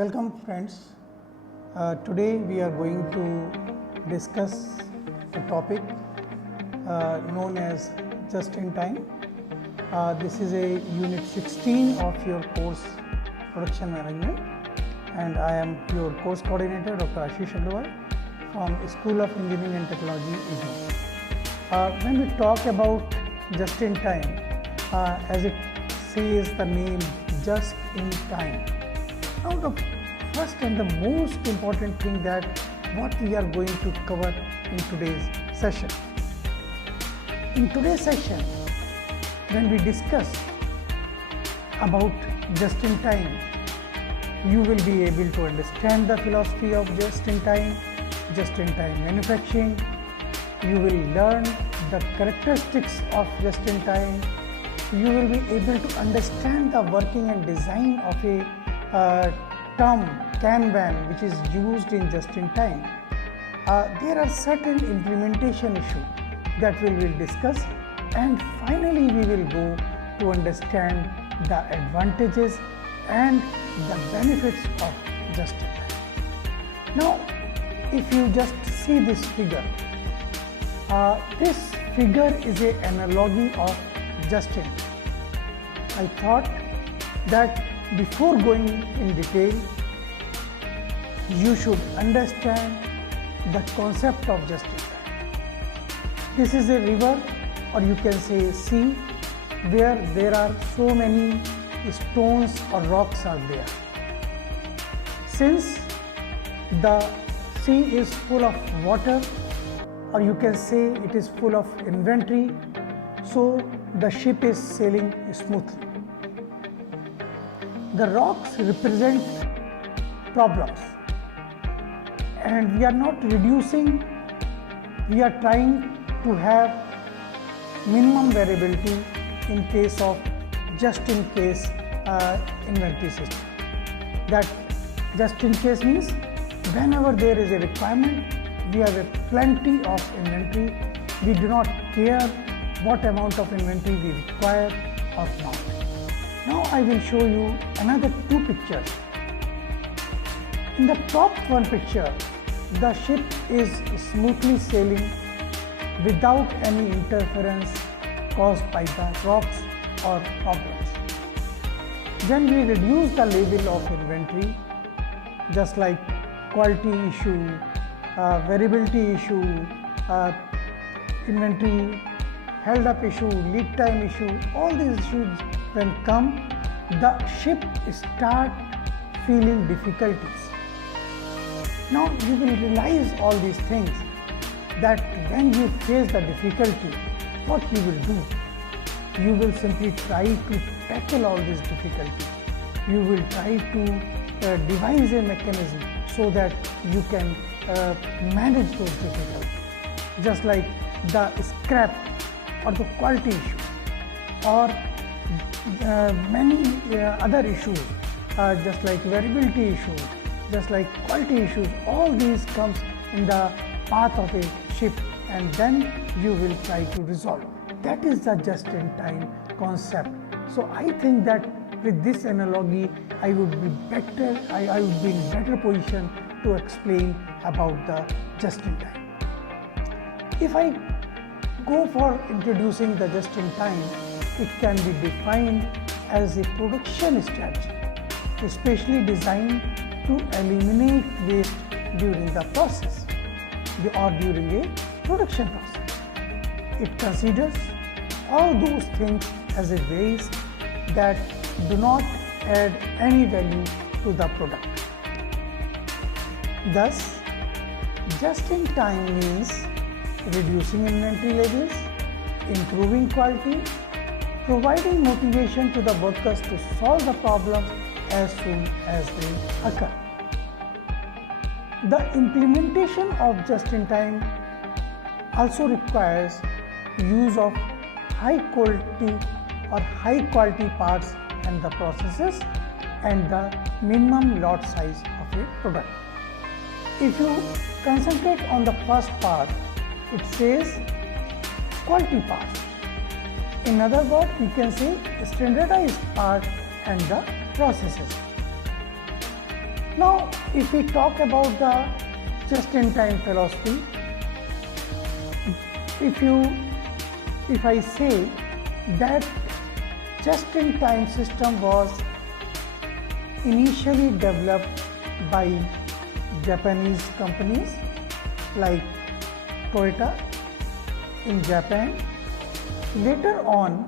Welcome friends. Today we are going to discuss a topic known as just in time. This is a unit 16 of your course production management, and I am your course coordinator Dr. Ashish Agarwal from School of Engineering and Technology, IGNOU. When we talk about just in time, as it says the name, just in time. Now the first and the most important thing that what we are going to cover in today's session. In today's session, when we discuss about just in time, you will be able to understand the philosophy of just in time manufacturing. You will learn the characteristics of just in time. You will be able to understand the working and design of a term Kanban, which is used in just in time. There are certain implementation issues that we will discuss, and finally we will go to understand the advantages and the benefits of just in time. Now, if you just see this figure is an analogy of just in time. I thought that before going in detail, you should understand the concept of just in time. This is a river, or you can say a sea, where there are so many stones or rocks are there. Since the sea is full of water, or you can say it is full of inventory, so the ship is sailing smoothly. The rocks represent problems, and we are not reducing, we are trying to have minimum variability in case of just in case inventory system. That just in case means whenever there is a requirement, we have a plenty of inventory. We do not care what amount of inventory we require or not. Now I will show you another two pictures. In the top one picture, the ship is smoothly sailing without any interference caused by the rocks or problems. Then we reduce the level of inventory, just like quality issue, variability issue, inventory held up issue, lead time issue. All these issues when come, the ship start feeling difficulties. Now you will realize all these things, that when you face the difficulty, what you will do? You will simply try to tackle all these difficulties. You will try to devise a mechanism so that you can manage those difficulties. Just like the scrap or the quality issue, or many other issues, just like variability issues, just like quality issues, all these comes in the path of a ship, and then you will try to resolve. That is the just-in-time concept. So I think that with this analogy, I would be better. I would be in better position to explain about the just-in-time. If I go for introducing the just-in-time, it can be defined as a production strategy, especially designed to eliminate waste during the process or during a production process. It considers all those things as a waste that do not add any value to the product. Thus, just-in-time means reducing inventory levels, improving quality, providing motivation to the workers to solve the problems as soon as they occur. The implementation of just-in-time also requires use of high quality parts and the processes, and the minimum lot size of a product. If you concentrate on the first part, it says quality parts. In other words, we can say standardized part and the processes. Now, if we talk about the just-in-time philosophy, if I say that just-in-time system was initially developed by Japanese companies like Toyota in Japan. Later on,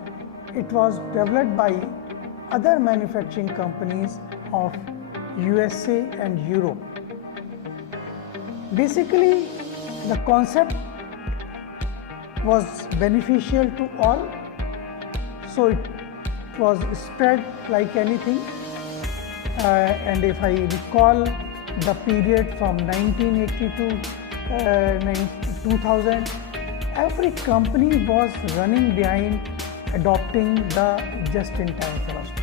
it was developed by other manufacturing companies of USA and Europe. Basically, the concept was beneficial to all, so it was spread like anything. And if I recall the period from 1982 to 2000, every company was running behind adopting the just-in-time philosophy.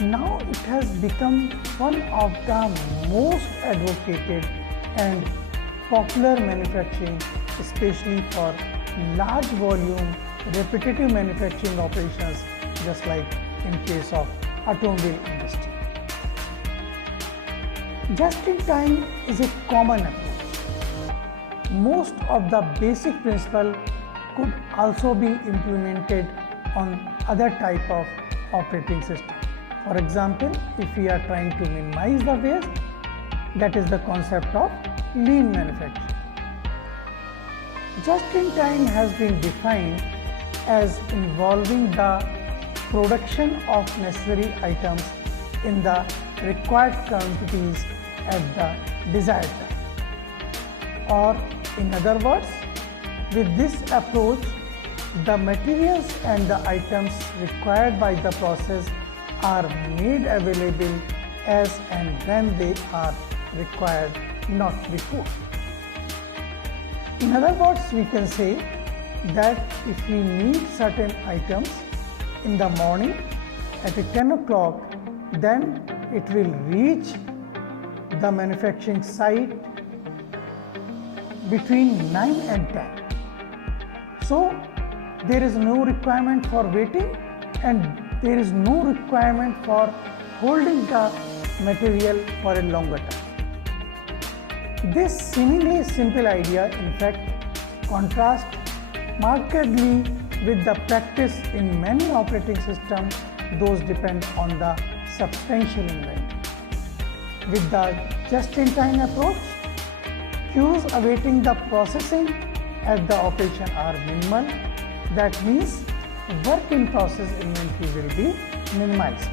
Now it has become one of the most advocated and popular manufacturing, especially for large volume repetitive manufacturing operations, just like in case of automobile industry. Just-in-time is a common approach. Most of the basic principle could also be implemented on other type of operating system. For example, if we are trying to minimize the waste, that is the concept of lean manufacturing. Just-in-time has been defined as involving the production of necessary items in the required quantities at the desired time. Or in other words, with this approach, the materials and the items required by the process are made available as and when they are required, not before. In other words, we can say that if we need certain items in the morning at 10 o'clock, then it will reach the manufacturing site between 9 and 10. So there is no requirement for waiting and there is no requirement for holding the material for a longer time. This seemingly simple idea, in fact, contrasts markedly with the practice in many operating systems. Those depend on the substantial inventory. With the just-in-time approach, queues awaiting the processing at the operation are minimal. That means work in process inventory will be minimized.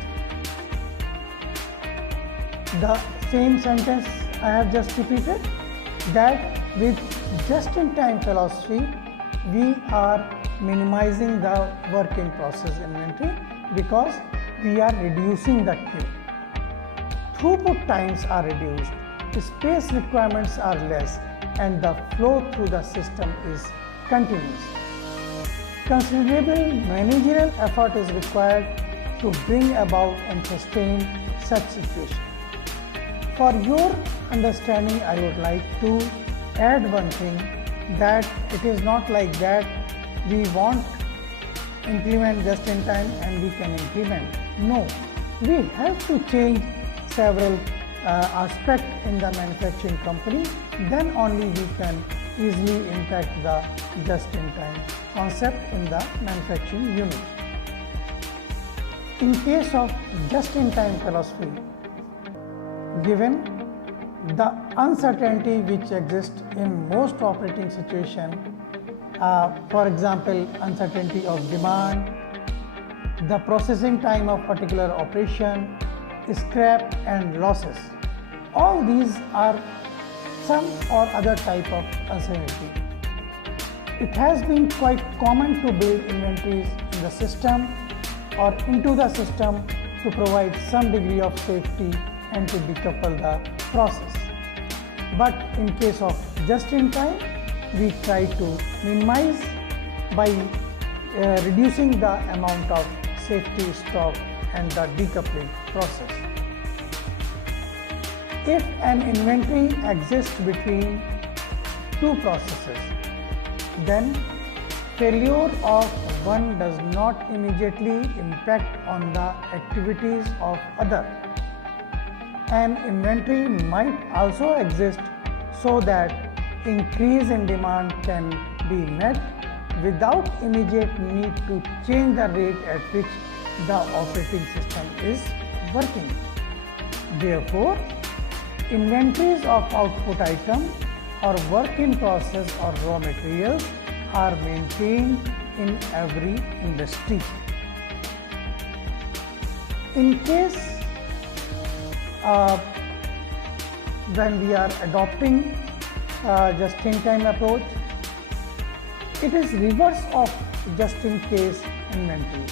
The same sentence I have just repeated, that with just-in-time philosophy, we are minimizing the work in process inventory because we are reducing the queue. Throughput times are reduced, space requirements are less, and the flow through the system is continuous. Considerable managerial effort is required to bring about and sustain such situation. For your understanding, I would like to add one thing, that it is not like that we want implement just in time and we can implement. No, we have to change several aspects in the manufacturing company, then only we can easily impact the just-in-time concept in the manufacturing unit. In case of just-in-time philosophy, given the uncertainty which exists in most operating situations, for example, uncertainty of demand, the processing time of particular operation, scrap and losses. All these are some or other type of uncertainty. It has been quite common to build inventories in the system or into the system to provide some degree of safety and to decouple the process. But in case of just-in-time, we try to minimize by reducing the amount of safety stock and the decoupling process. If an inventory exists between two processes, then failure of one does not immediately impact on the activities of other. An inventory might also exist so that increase in demand can be met without immediate need to change the rate at which the operating system is working. Therefore, inventories of output item or work in process or raw materials are maintained in every industry. In case when we are adopting just-in-time approach, it is reverse of just-in-case inventory.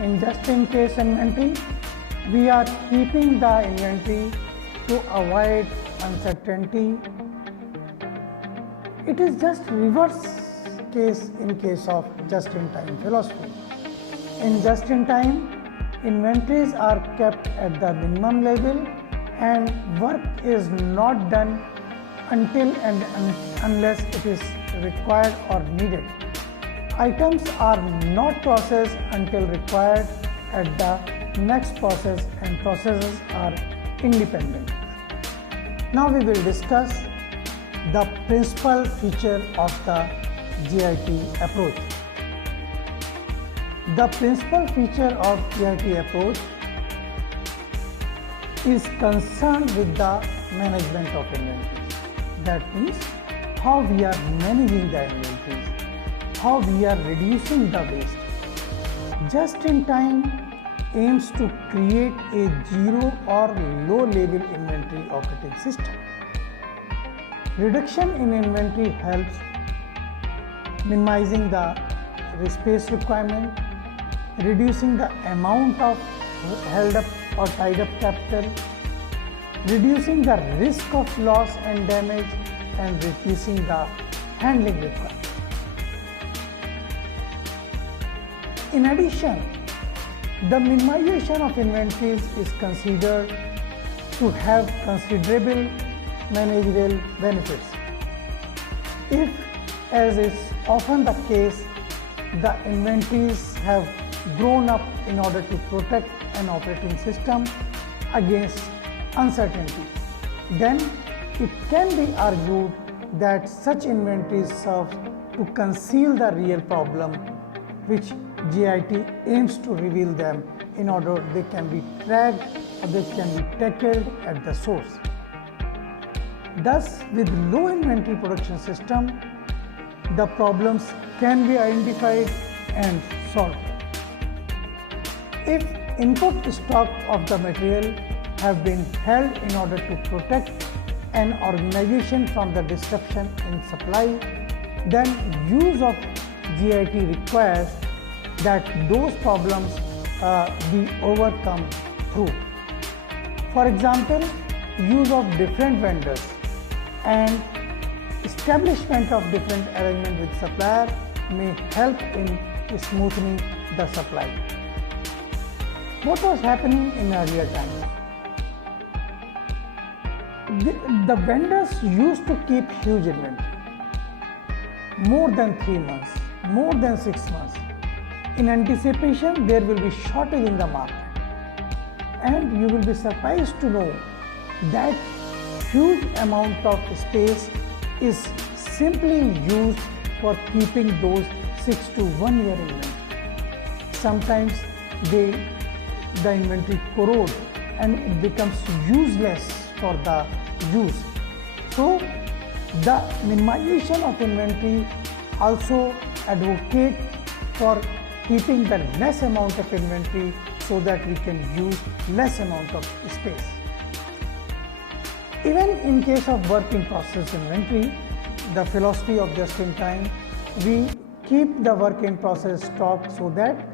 In just-in-case inventory, we are keeping the inventory to avoid uncertainty. It is just reverse case in case of just-in-time philosophy. In just-in-time, inventories are kept at the minimum level and work is not done until and unless it is required or needed. Items are not processed until required at the next process, and processes are independent. Now we will discuss the principal feature of the GIT approach. The principal feature of GIT approach is concerned with the management of inventories. That means how we are managing the inventories, how we are reducing the waste. Just-in-time aims to create a zero or low level inventory operating system. Reduction in inventory helps minimizing the space requirement, reducing the amount of held up or tied up capital, reducing the risk of loss and damage, and reducing the handling requirement. In addition, the minimization of inventories is considered to have considerable managerial benefits. If, as is often the case, the inventories have grown up in order to protect an operating system against uncertainty, then it can be argued that such inventories serve to conceal the real problem, which GIT aims to reveal them in order they can be tracked or they can be tackled at the source. Thus, with low inventory production system, the problems can be identified and solved. If input stock of the material have been held in order to protect an organization from the disruption in supply, then use of GIT requires that those problems be overcome through. For example, use of different vendors and establishment of different arrangement with supplier may help in smoothing the supply. What was happening in earlier times? The vendors used to keep huge inventory, more than 3 months, more than 6 months, in anticipation there will be shortage in the market. And you will be surprised to know that huge amount of space is simply used for keeping those 6 to 1 year inventory. Sometimes the inventory corrode and it becomes useless for the use. So the minimization of inventory also advocate for keeping the less amount of inventory so that we can use less amount of space. Even in case of work in process inventory, the philosophy of just-in-time, we keep the work in process stock so that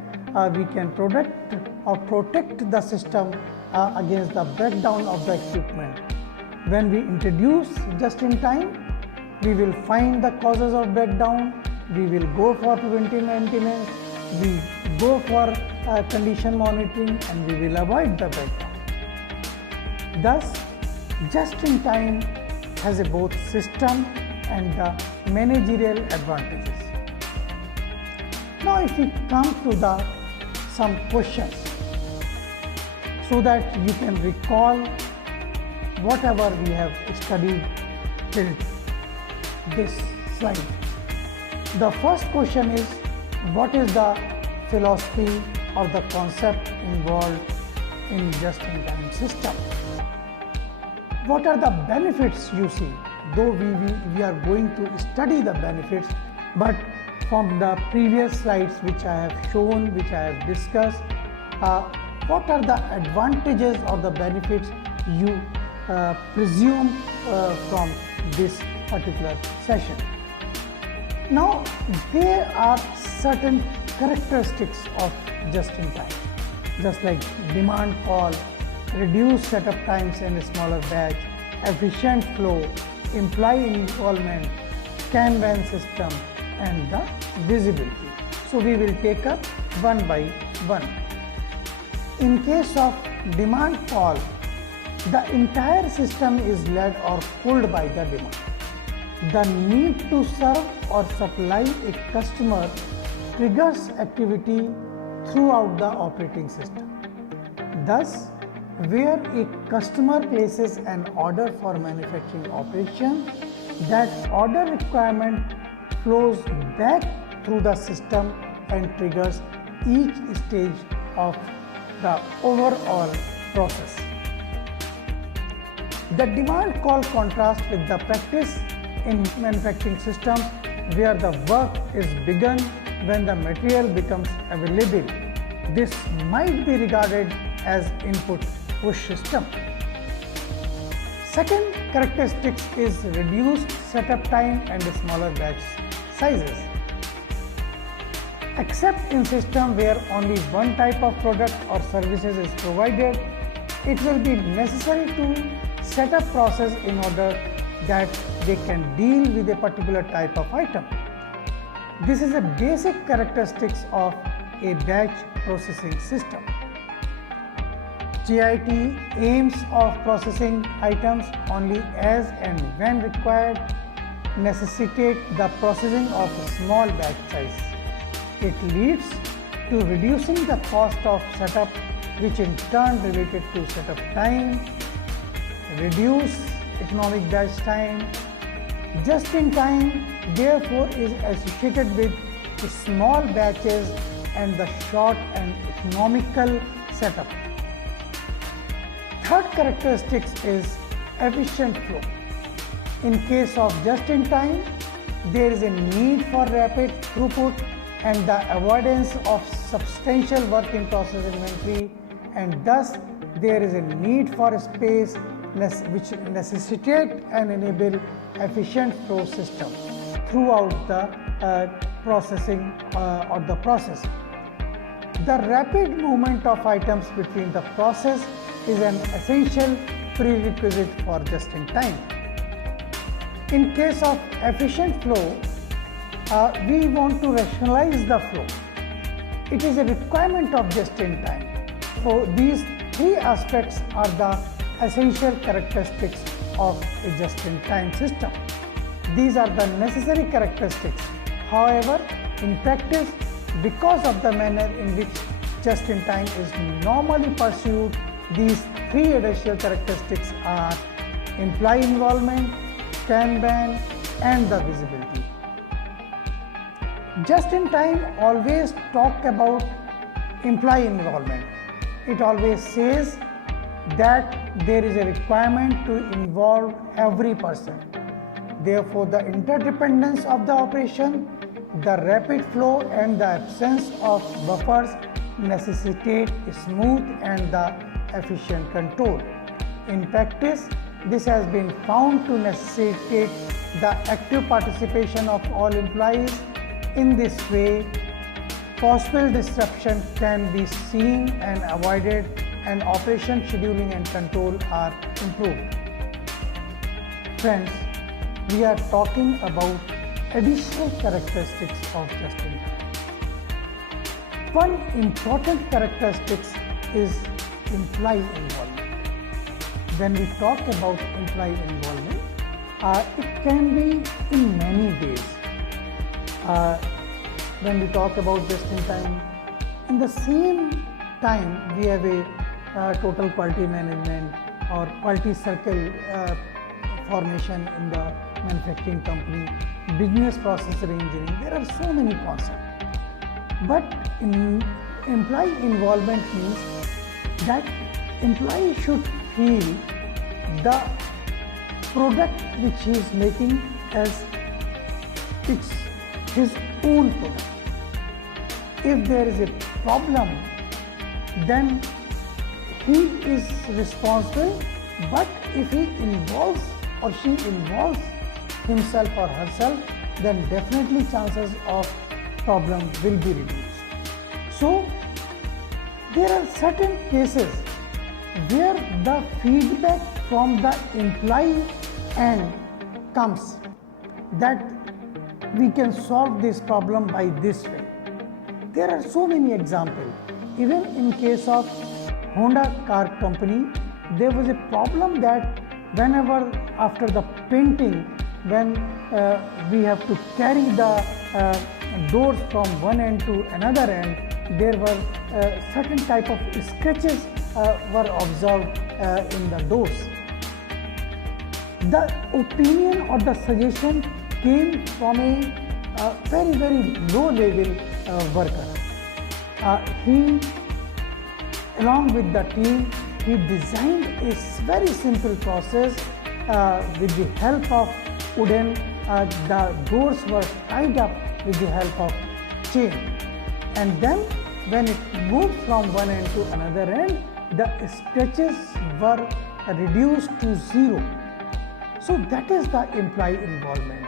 we can protect the system against the breakdown of the equipment. When we introduce just-in-time, we will find the causes of breakdown, we will go for preventive maintenance, we go for condition monitoring, and we will avoid the breakdown. Thus, just-in-time has a both system and the managerial advantages. Now, if we come to some questions so that you can recall whatever we have studied till this slide. The first question is, what is the philosophy or the concept involved in just-in-time system? What are the benefits you see? Though we are going to study the benefits, but from the previous slides which I have shown, which I have discussed, what are the advantages or the benefits you presume from this particular session? Now, there are certain characteristics of just-in-time, just like demand call, reduced setup times in a smaller batch, efficient flow, employee involvement, Kanban system, and the visibility. So we will take up one by one. In case of demand call, the entire system is led or pulled by the demand. The need to serve or supply a customer triggers activity throughout the operating system. Thus, where a customer places an order for manufacturing operation, that order requirement flows back through the system and triggers each stage of the overall process. The demand call contrasts with the practice in manufacturing systems where the work is begun when the material becomes available. This might be regarded as input push system. Second characteristics is reduced setup time and smaller batch sizes. Except in system where only one type of product or services is provided, it will be necessary to set up process in order that they can deal with a particular type of item. This is a basic characteristics of a batch processing system. JIT aims of processing items only as and when required, necessitate the processing of a small batch size. It leads to reducing the cost of setup, which in turn related to setup time, reduce economic batch time. Just in time therefore is associated with small batches and the short and economical setup. Third characteristics is efficient flow. In case of just-in-time, there is a need for rapid throughput and the avoidance of substantial work in process inventory, and thus there is a need for space which necessitate and enable efficient flow system throughout the processing or the process. The rapid movement of items between the process is an essential prerequisite for just-in-time. In case of efficient flow, we want to rationalize the flow. It is a requirement of just-in-time. So these three aspects are the essential characteristics of a just-in-time system. These are the necessary characteristics. However, in practice, because of the manner in which just-in-time is normally pursued, these three additional characteristics are employee involvement, Kanban, and the visibility. Just-in-time always talk about employee involvement. It always says that there is a requirement to involve every person. Therefore, the interdependence of the operation, the rapid flow, and the absence of buffers necessitate smooth and the efficient control. In practice, this has been found to necessitate the active participation of all employees. In this way, possible disruption can be seen and avoided, and operation scheduling and control are improved. Friends, we are talking about additional characteristics of just-in-time. One important characteristic is employee involvement. When we talk about employee involvement, it can be in many ways. When we talk about just-in-time, in the same time we have a total quality management, or quality circle formation in the manufacturing company, business process engineering. There are so many concepts. But employee involvement means that employee should feel the product which he is making as it's his own product. If there is a problem, then he is responsible, but if he involves or she involves himself or herself, then definitely chances of problem will be reduced. So there are certain cases where the feedback from the employee end comes that we can solve this problem by this way. There are so many examples. Even in case of Honda car company, there was a problem that whenever after the painting, when we have to carry the doors from one end to another end, there were certain type of scratches were observed in the doors. The opinion or the suggestion came from a very, very low level worker. He, along with the team, he designed a very simple process with the help of wooden. The doors were tied up with the help of chain, and then when it moved from one end to another end, the scratches were reduced to zero. So that is the employee involvement.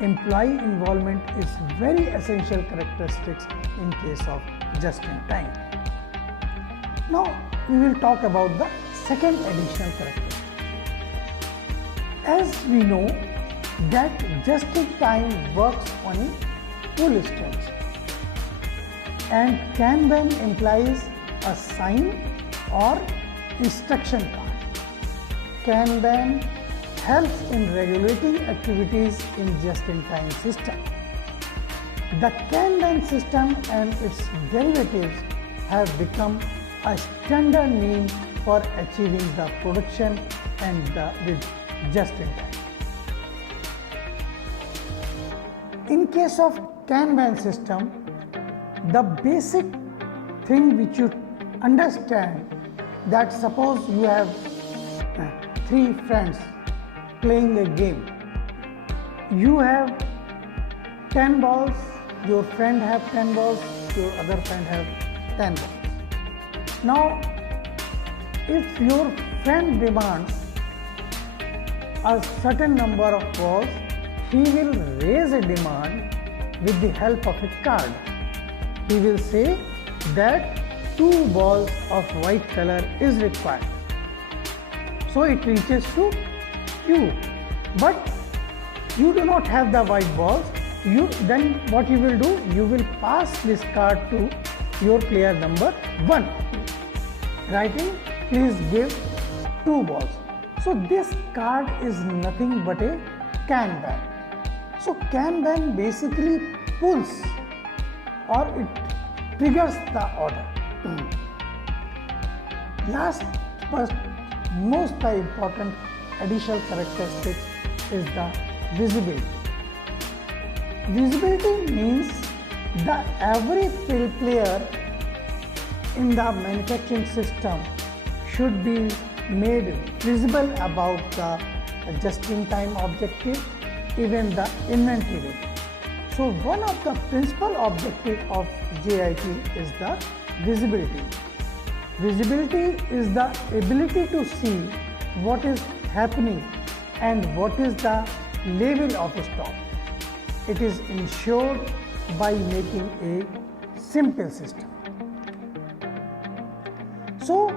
Employee involvement is very essential characteristics in case of just-in-time. Now we will talk about the second additional characteristic. As we know that just-in-time works on a pull stretch, and Kanban implies a sign or instruction card. Kanban helps in regulating activities in just-in-time system. The Kanban system and its derivatives have become a standard mean for achieving the production and with just-in-time. In case of Kanban system, the basic thing which you understand, that suppose you have 3 friends playing a game. You have 10 balls, your friend have 10 balls, your other friend have 10 balls. Now, if your friend demands a certain number of balls, he will raise a demand with the help of a card. He will say that 2 balls of white color is required. So it reaches to you, but you do not have the white balls. Then what you will do? You will pass this card to your player number 1, writing, please give 2 balls. So this card is nothing but a Kanban. So Kanban basically pulls or it triggers the order. Last but most important additional characteristics is the visibility. Visibility means the every player in the manufacturing system should be made visible about the just-in-time objective, even the inventory rate. So one of the principal objectives of JIT is the visibility. Visibility is the ability to see what is happening and what is the level of stock. It is ensured by making a simple system. So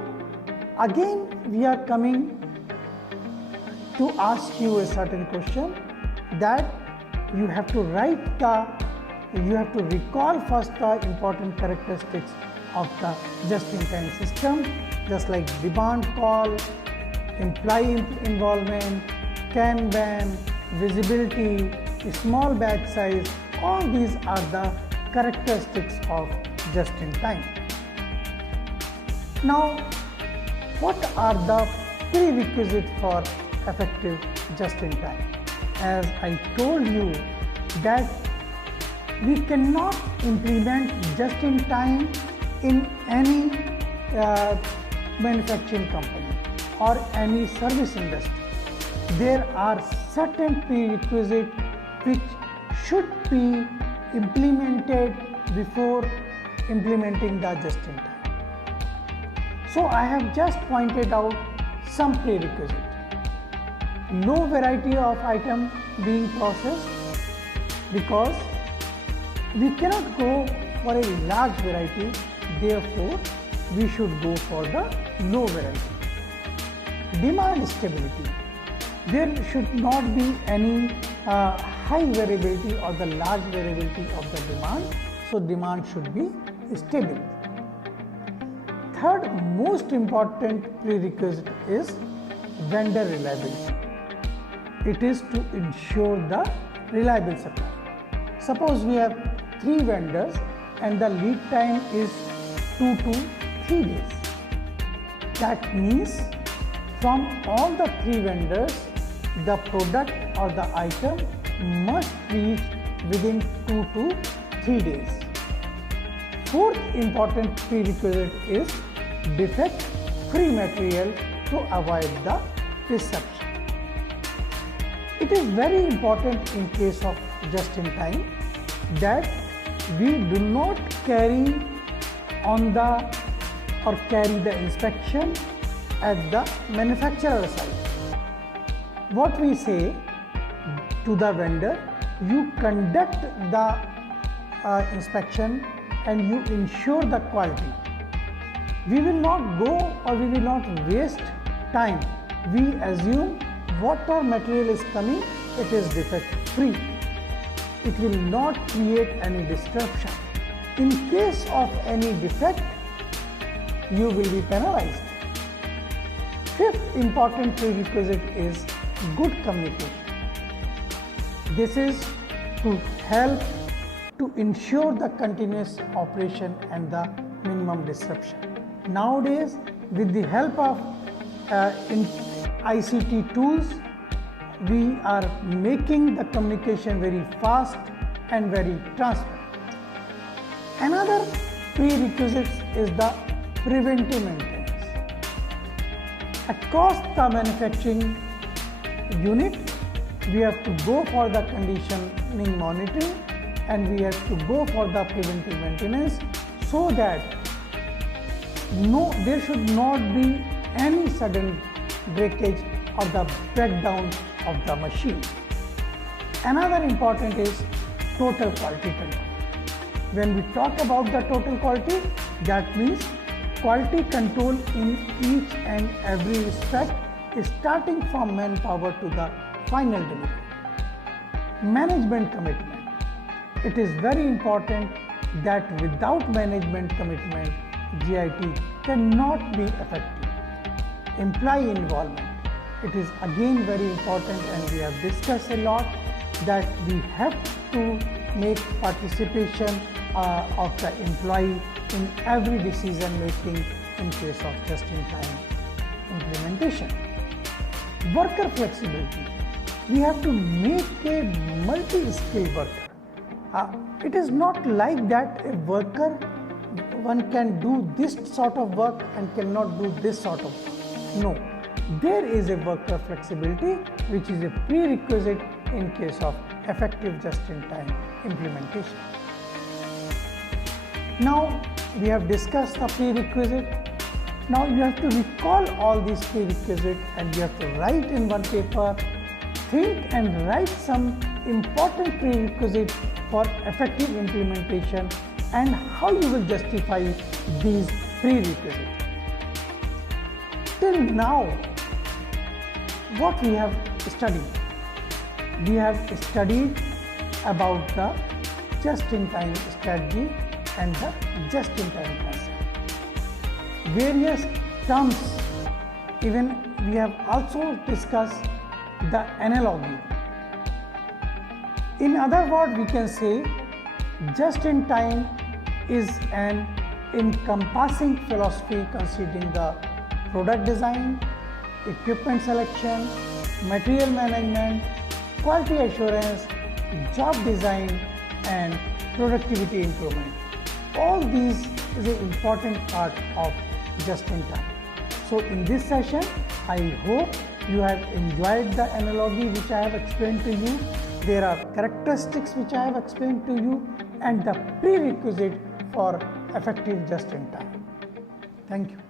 again we are coming to ask you a certain question, that you have to recall first the important characteristics of the just-in-time system, just like demand call, employee involvement, Kanban, visibility, small batch size. All these are the characteristics of just-in-time. Now, what are the prerequisite for effective just-in-time. As I told you that we cannot implement just-in-time in any manufacturing company or any service industry. There are certain prerequisites which should be implemented before implementing the just-in-time. So I have just pointed out some prerequisites. Low variety of item being processed, because we cannot go for a large variety, therefore we should go for the low variety. Demand stability. There should not be any high variability or the large variability of the demand, so demand should be stable. Third most important prerequisite is vendor reliability. It is to ensure the reliable supply. Suppose we have 3 vendors and the lead time is 2 to 3 days. That means from all the 3 vendors, the product or the item must reach within 2 to 3 days. Fourth important prerequisite is defect-free material to avoid the disruption. It is very important in case of just-in-time that we do not carry the inspection at the manufacturer side. What we say to the vendor, you conduct the inspection and you ensure the quality. We will not go or we will not waste time. We assume whatever material is coming, it is defect free. It will not create any disruption. In case of any defect, you will be penalized. Fifth important prerequisite is good communication. This is to help to ensure the continuous operation and the minimum disruption. Nowadays, with the help of ICT tools, we are making the communication very fast and very transparent. Another prerequisite is the preventive maintenance. Across the manufacturing unit, we have to go for the conditioning monitoring and we have to go for the preventive maintenance, so that there should not be any sudden breakage or the breakdown of the machine. Another important is total quality control. When we talk about the total quality, that means quality control in each and every respect, starting from manpower to the final delivery. Management commitment. It is very important that without management commitment, GIT cannot be effective. Employee involvement. It is again very important, and we have discussed a lot that we have to make participation of the employee in every decision making in case of just-in-time implementation. Worker flexibility. We have to make a multi-skilled worker. It is not like that a worker, one can do this sort of work and cannot do this sort of work. No, there is a worker flexibility which is a prerequisite in case of effective just-in-time implementation. Now we have discussed the prerequisite. Now you have to recall all these prerequisites and you have to write in one paper, think and write some important prerequisites for effective implementation and how you will justify these prerequisites. Till now, what we have studied? We have studied about the just-in-time strategy and the just-in-time concept. Various terms, even we have also discussed the analogy. In other words, we can say just-in-time is an encompassing philosophy considering the product design, equipment selection, material management, quality assurance, job design and productivity improvement. All these is an important part of just in time. So in this session, I hope you have enjoyed the analogy which I have explained to you. There are characteristics which I have explained to you and the prerequisite for effective just in time. Thank you.